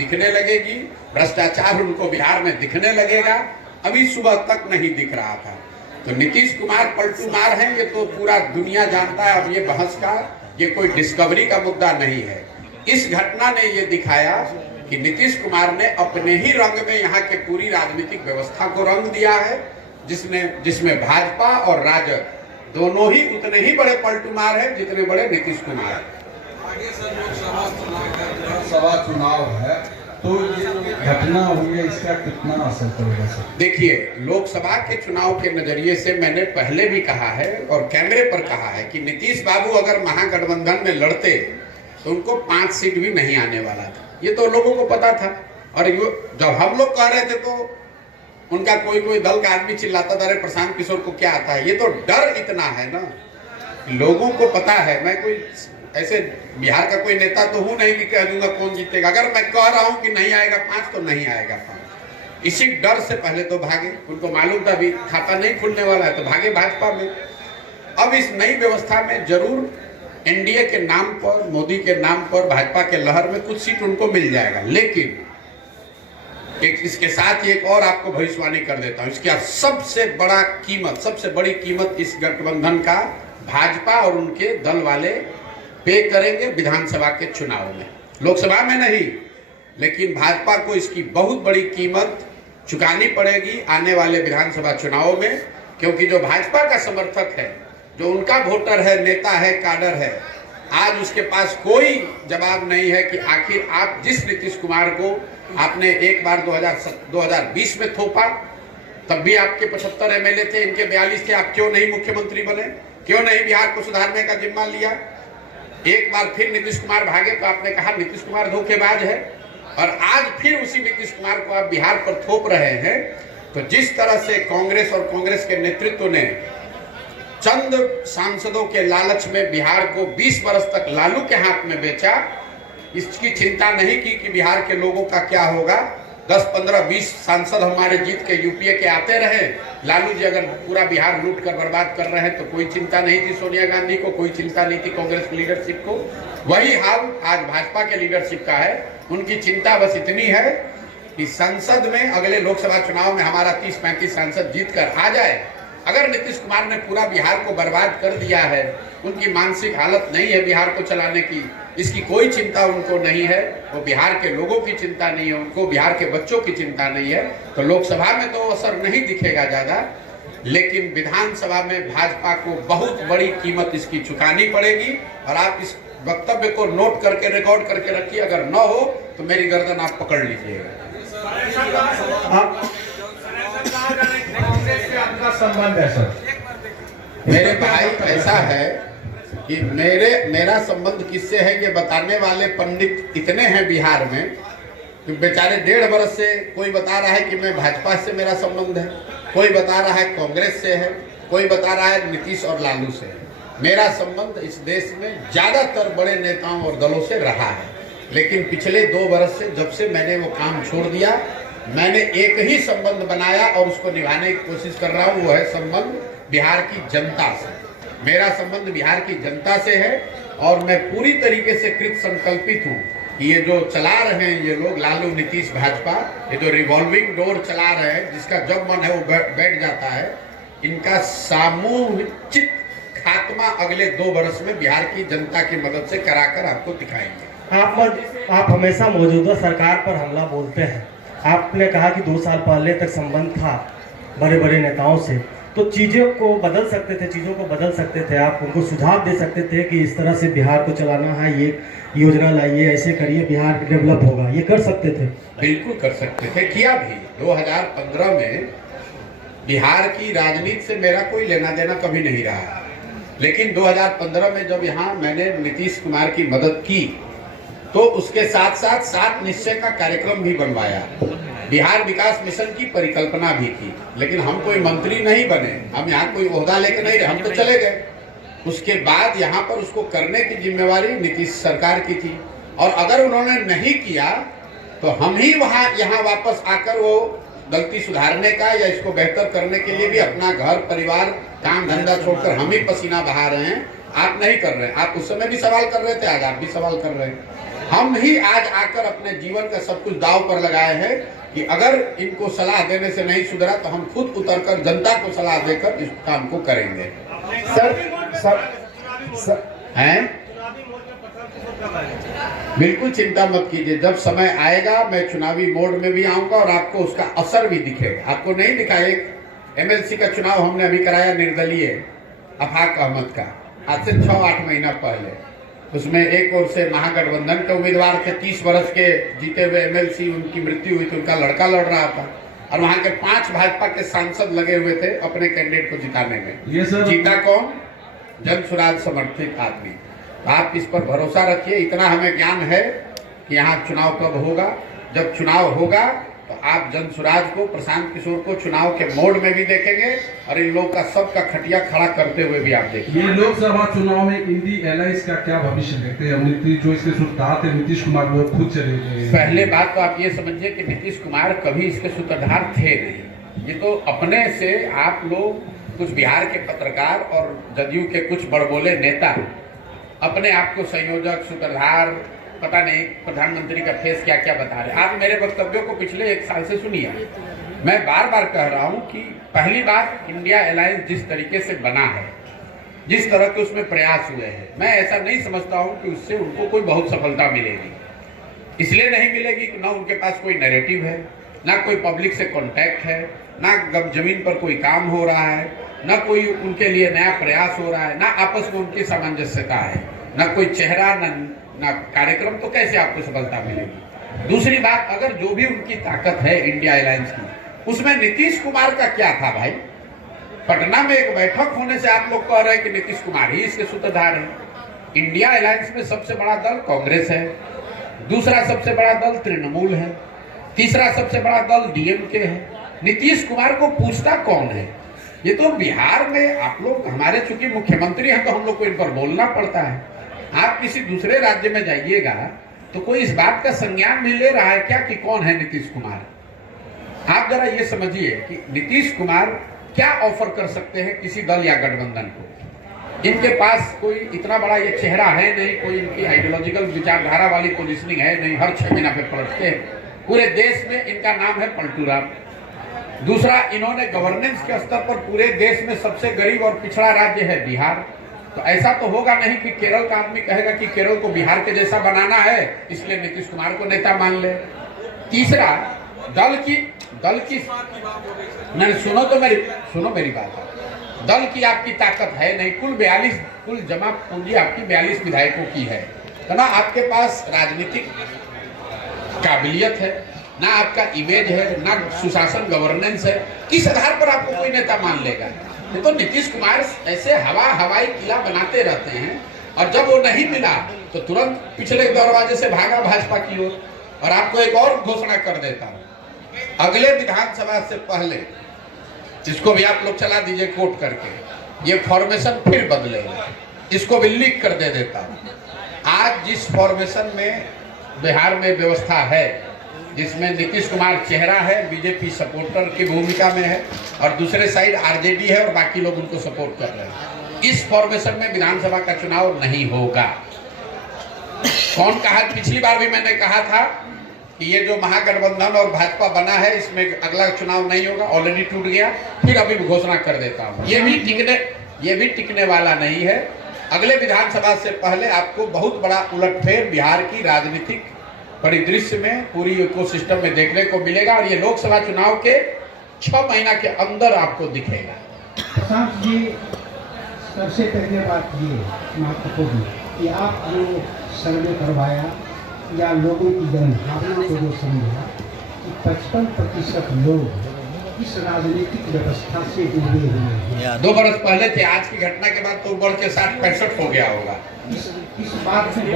दिखने लगेगी, भ्रष्टाचार उनको बिहार में दिखने लगेगा। अभी सुबह तक नहीं दिख रहा था। तो नीतीश कुमार पलटू मार हैं, ये तो पूरा दुनिया जानता है। अब ये बहस का, ये कोई डिस्कवरी का मुद्दा नहीं है। इस घटना ने ये दिखाया कि नीतीश कुमार ने अपने ही रंग में यहाँ के पूरी राजनीतिक व्यवस्था को रंग दिया है, जिसमें भाजपा और राजद दोनों ही उतने ही बड़े पलटूमार हैं जितने बड़े नीतीश कुमार। आगे सर लोकसभा चुनाव है, तो ये जो घटना हुई है इसका कितना असर पड़ेगा सर? देखिए, लोकसभा के चुनाव के नजरिए से मैंने पहले भी कहा है और कैमरे पर कहा है कि नीतीश बाबू अगर महागठबंधन में लड़ते तो उनको 5 सीट भी नहीं आने वाला था। ये तो लोगों को पता था। और जब हम लोग कह रहे थे तो उनका कोई दल का आदमी चिल्लाता था, अरे प्रशांत किशोर को क्या आता है। ये तो डर इतना है ना, लोगों को पता है। मैं कोई ऐसे बिहार का कोई नेता तो हूं नहीं कि कह दूंगा कौन जीतेगा। अगर मैं कह रहा हूं कि नहीं आएगा 5 तो नहीं आएगा 5। इसी डर से पहले तो भागे। उनको मालूम था भी खाता नहीं खुलने वाला है, तो भागे भाजपा में। अब इस नई व्यवस्था में जरूर एनडीए के नाम पर, मोदी के नाम पर, भाजपा के लहर में कुछ सीट उनको मिल जाएगा। लेकिन इसके साथ एक और आपको भविष्यवाणी कर देता हूं। इसका सबसे बड़ी कीमत इस गठबंधन का भाजपा और उनके दल वाले पे करेंगे विधानसभा के चुनाव में। लोकसभा में नहीं, लेकिन भाजपा को इसकी बहुत बड़ी कीमत चुकानी पड़ेगी आने वाले विधानसभा चुनाव में। क्योंकि जो भाजपा का समर्थक है, जो उनका वोटर है, नेता है, काडर है, आज उसके पास कोई जवाब नहीं है कि आखिर आप जिस नीतीश कुमार को आपने एक बार 2020 में थोपा, तब भी आपके 75 एमएलए थे, इनके 42 थे, आप क्यों नहीं मुख्यमंत्री बने? क्यों नहीं बिहार को सुधारने का जिम्मा लिया? एक बार फिर नीतीश कुमार भागे तो आपने कहा नीतीश कुमार धोखेबाज है, और आज फिर उसी नीतीश कुमार को आप बिहार पर थोप रहे हैं। तो जिस तरह से कांग्रेस और कांग्रेस के नेतृत्व ने चंद सांसदों के लालच में बिहार को 20 वर्ष तक लालू के हाथ में बेचा, इसकी चिंता नहीं की कि बिहार के लोगों का क्या होगा। 10, 15, 20 सांसद हमारे जीत के यूपीए के आते रहे। लालू जी अगर पूरा बिहार लूट कर बर्बाद कर रहे हैं तो कोई चिंता नहीं थी सोनिया गांधी को, कोई चिंता नहीं थी कांग्रेस लीडरशिप को। वही हाल आज भाजपा के लीडरशिप का है। उनकी चिंता बस इतनी है कि संसद में अगले लोकसभा चुनाव में हमारा 30-35 सांसद जीत कर आ जाए। अगर नीतीश कुमार ने पूरा बिहार को बर्बाद कर दिया है, उनकी मानसिक हालत नहीं है बिहार को चलाने की, इसकी कोई चिंता उनको नहीं है। वो बिहार के लोगों की चिंता नहीं है, उनको बिहार के बच्चों की चिंता नहीं है। तो लोकसभा में तो असर नहीं दिखेगा ज्यादा, लेकिन विधानसभा में भाजपा को बहुत बड़ी कीमत इसकी चुकानी पड़ेगी। और आप इस वक्तव्य को नोट करके, रिकॉर्ड करके रखिए। अगर न हो तो मेरी गर्दन आप पकड़ लीजिएगा। आपका संबंध है सर? मेरे भाई, ऐसा है कि मेरा संबंध किससे है ये बताने वाले पंडित इतने हैं बिहार में कि बेचारे 1.5 वर्ष से कोई बता रहा है कि मैं भाजपा से मेरा संबंध है, कोई बता रहा है कांग्रेस से है, कोई बता रहा है नीतीश और लालू से है। मेरा संबंध इस देश में ज्यादातर बड़े नेताओं और दलों से रहा है। लेकिन पिछले 2 वर्ष से जब से मैंने वो काम छोड़ दिया, मैंने एक ही संबंध बनाया और उसको निभाने की कोशिश कर रहा हूँ। वो है संबंध बिहार की जनता से। मेरा संबंध बिहार की जनता से है और मैं पूरी तरीके से कृत संकल्पित हूँ कि ये जो चला रहे हैं ये लोग, लालू, नीतीश, भाजपा, ये जो रिवॉल्विंग डोर चला रहे हैं, जिसका जब मन है वो बैठ जाता है, इनका सामूहिक खात्मा अगले 2 वर्ष में बिहार की जनता की मदद से कराकर आपको दिखाएंगे। आप हमेशा मौजूदा सरकार पर हमला बोलते हैं। आपने कहा कि 2 साल पहले तक संबंध था बड़े बड़े नेताओं से, तो चीज़ों को बदल सकते थे, आप उनको सुझाव दे सकते थे कि इस तरह से बिहार को चलाना है, ये योजना लाइए, ऐसे करिए, बिहार डेवलप होगा, ये कर सकते थे? बिल्कुल कर सकते थे, किया भी। 2015 में बिहार की राजनीति से मेरा कोई लेना देना कभी नहीं रहा, लेकिन 2015 में जब यहाँ मैंने नीतीश कुमार की मदद की तो उसके साथ साथ 7 निश्चय का कार्यक्रम भी बनवाया, बिहार विकास मिशन की परिकल्पना भी की। लेकिन हम कोई मंत्री नहीं बने, हम यहाँ कोई ओहदा लेके नहीं रहे, हम तो चले गए। उसके बाद यहाँ पर उसको करने की जिम्मेवारी नीतीश सरकार की थी, और अगर उन्होंने नहीं किया तो हम ही यहाँ वापस आकर वो गलती सुधारने का या इसको बेहतर करने के लिए भी अपना घर परिवार काम धंधा छोड़कर हम ही पसीना बहा रहे हैं। आप नहीं कर रहे हैं। आप उस समय भी सवाल कर रहे थे, आज आप भी सवाल कर रहे हैं। हम ही आज आकर अपने जीवन का सब कुछ दांव पर लगाए हैं कि अगर इनको सलाह देने से नहीं सुधरा तो हम खुद उतरकर जनता को सलाह देकर इस काम को करेंगे। सर हैं? बिल्कुल चिंता मत कीजिए, जब समय आएगा मैं चुनावी मोड में भी आऊंगा और आपको उसका असर भी दिखेगा। आपको नहीं दिखा, एक एमएलसी का चुनाव हमने अभी कराया निर्दलीय अफाक अहमद का, आज से 6-8 महीना पहले। उसमें एक ओर से महागठबंधन के उम्मीदवार थे, 30 वर्ष के जीते हुए एमएलसी, उनकी मृत्यु हुई थी, उनका लड़का लड़ रहा था और वहां के 5 भाजपा के सांसद लगे हुए थे अपने कैंडिडेट को जिताने में। ये सर जीता कौन? जन स्वराज समर्थित आदमी। आप इस पर भरोसा रखिए। इतना हमें ज्ञान है कि यहाँ चुनाव कब होगा। जब चुनाव होगा तो आप जन स्वराज को, प्रशांत किशोर को चुनाव के मोड में भी देखेंगे और इन लोग का सबका खटिया खड़ा करते हुए भी आप देखेंगे। ये लोकसभा चुनाव में इंडी एलायंस का क्या भविष्य देखते हैं? नीतीश जो इसके सूत्रधार थे, नीतीश कुमार, वो खुद चले गए। पहले बात तो आप ये समझिए कि नीतीश कुमार कभी इसके सूत्रधार थे नहीं। ये तो अपने से आप लोग, कुछ बिहार के पत्रकार और जदयू के कुछ बड़बोले नेता अपने आप को संयोजक, सूत्रधार, पता नहीं प्रधानमंत्री का फेस क्या क्या बता रहे। आप मेरे वक्तव्यों को पिछले 1 साल से सुनिए। मैं बार बार कह रहा हूं कि पहली बात, इंडिया अलायंस जिस तरीके से बना है, जिस तरह के उसमें प्रयास हुए हैं, मैं ऐसा नहीं समझता हूं कि उससे उनको कोई बहुत सफलता मिलेगी। इसलिए नहीं मिलेगी कि ना उनके पास कोई नैरेटिव है, ना कोई पब्लिक से कॉन्टैक्ट है, ना जमीन पर कोई काम हो रहा है, ना कोई उनके लिए नया प्रयास हो रहा है, ना आपस में उनकी सामंजस्यता है, ना कोई चेहरा, ना कार्यक्रम। तो कैसे आपको सफलता मिलेगी? दूसरी बात, अगर जो भी उनकी ताकत है इंडिया अलायंस की, उसमें नीतीश कुमार का क्या था भाई? पटना में एक बैठक होने से आप लोग कह रहे हैं कि नीतीश कुमार ही इसके सूत्रधार है। इंडिया अलायंस में सबसे बड़ा दल कांग्रेस है, दूसरा सबसे बड़ा दल तृणमूल है, तीसरा सबसे बड़ा दल डीएमके है। नीतीश कुमार को पूछता कौन है? ये तो बिहार में आप लोग, हमारे चूंकि मुख्यमंत्री हैं तो हम लोग को इन पर बोलना पड़ता है। आप किसी दूसरे राज्य में जाइएगा तो कोई इस बात का संज्ञान नहीं ले रहा है क्या कि कौन है नीतीश कुमार? आप जरा ये समझिए कि नीतीश कुमार क्या ऑफर कर सकते हैं किसी दल या गठबंधन को। इनके पास कोई इतना बड़ा ये चेहरा है नहीं, कोई इनकी आइडियोलॉजिकल विचारधारा वाली पोजीशनिंग है नहीं, हर 6 महीना पे पलटते हैं। पूरे देश में इनका नाम है पलटू राम। दूसरा, इन्होंने गवर्नेंस के स्तर पर पूरे देश में सबसे गरीब और पिछड़ा राज्य है बिहार। तो ऐसा तो होगा नहीं कि केरल का आदमी कहेगा कि केरल को बिहार के जैसा बनाना है इसलिए नीतीश कुमार को नेता मान ले। तीसरा, दल की नहीं, सुनो मेरी बात। दल की आपकी ताकत है नहीं। कुल जमा पूंजी आपकी 42 विधायकों की है, तो ना आपके पास राजनीतिक काबिलियत है, ना आपका इमेज है, ना सुशासन गवर्नेंस है। किस आधार पर आपको कोई नेता मान लेगा? ये तो नीतीश कुमार ऐसे हवाई किला बनाते रहते हैं और जब वो नहीं मिला तो तुरंत पिछले दरवाजे से भागा भाजपा की ओर। और आपको एक और घोषणा कर देता हूं, अगले विधानसभा से पहले, इसको भी आप लोग चला दीजिए कोट करके, ये फॉर्मेशन फिर बदलेगा, इसको भी लीक कर दे देता हूं। आज जिस फॉर्मेशन में बिहार में व्यवस्था है, जिसमें नीतीश कुमार चेहरा है, बीजेपी सपोर्टर की भूमिका में है और दूसरे साइड आरजेडी है और बाकी लोग उनको सपोर्ट कर रहे हैं, इस फॉर्मेशन में विधानसभा का चुनाव नहीं होगा। कौन कहा? पिछली बार भी मैंने कहा था कि ये जो महागठबंधन और भाजपा बना है इसमें अगला चुनाव नहीं होगा, ऑलरेडी टूट गया। फिर अभी घोषणा कर देता हूँ, ये भी टिकने वाला नहीं है। अगले विधानसभा से पहले आपको बहुत बड़ा उलटफेर बिहार की राजनीतिक परिदृश्य में, पूरी इकोसिस्टम में देखने को मिलेगा और ये लोकसभा चुनाव के 6 महीना के अंदर आपको दिखेगा। प्रशांत जी, सबसे पहले बात ये महत्वपूर्ण कि आप जो सर्वे करवाया या लोगों की जनभावना को जो समझा कि 55% लोग इस राजनीतिक व्यवस्था से जुड़े हुए हैं। 2 बरस पहले थे, आज की घटना के बाद तो बढ़ के 60-65 हो गया होगा। इस बात में